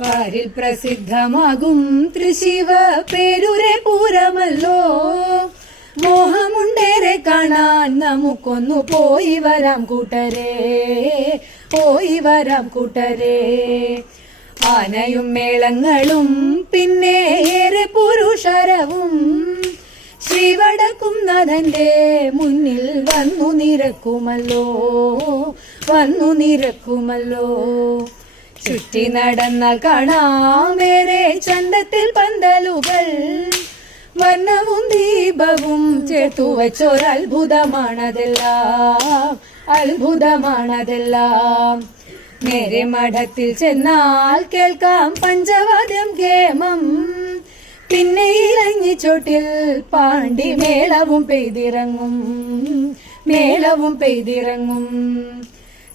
പാരിൽ പ്രസിദ്ധമാകും തൃശിവ പേരുരെ പൂരമല്ലോ. മോഹമുണ്ടേറെ കാണാൻ നമുക്കൊന്നു പോയി വരാം കൂട്ടരേ പോയി വരാം കൂട്ടരേ. ആനയും മേളങ്ങളും പിന്നെ ഏറെ പുരുഷരവും. ശ്രീവടക്കും നാഥന്റെ മുന്നിൽ വന്നു നിരക്കുമല്ലോ വന്നു നിരക്കുമല്ലോ. ചുറ്റി നടന്നാൽ കാണാമേറെ ചന്തത്തിൽ പന്തലുകൾ വർണവും ദീപവും ചേർത്തു വച്ചൊരത്ഭുതമാണതെല്ലാം അത്ഭുതമാണതെല്ലാം. നേരെ മഠത്തിൽ ചെന്നാൽ കേൾക്കാം പഞ്ചവാദ്യം കേമം പിന്നെ ഇലഞ്ഞിച്ചോട്ടിൽ പാണ്ടി മേളവും പെയ്തിറങ്ങും മേളവും പെയ്തിറങ്ങും.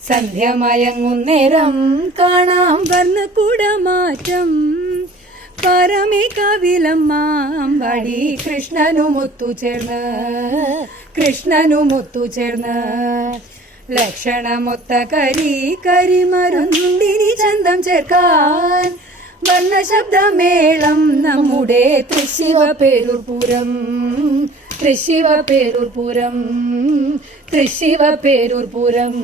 സന്ധ്യമയങ്ങും കാണാം വർണക്കുടമാറ്റം പരമേ കവിലമ്മാമ്പടി കൃഷ്ണനുമൊത്തു ചേർന്ന് കൃഷ്ണനുമൊത്തു ചേർന്ന്. ലക്ഷണമൊത്ത കരി കരിമരുന്നുണ്ടിനി ചന്തം ചേർക്കാൻ. വർണശബ്ദമേളം നമ്മുടെ തൃശിവ പേരൂർ പൂരം തൃശിവ പേരൂർ പൂരം തൃശിവ പേരൂർ പൂരം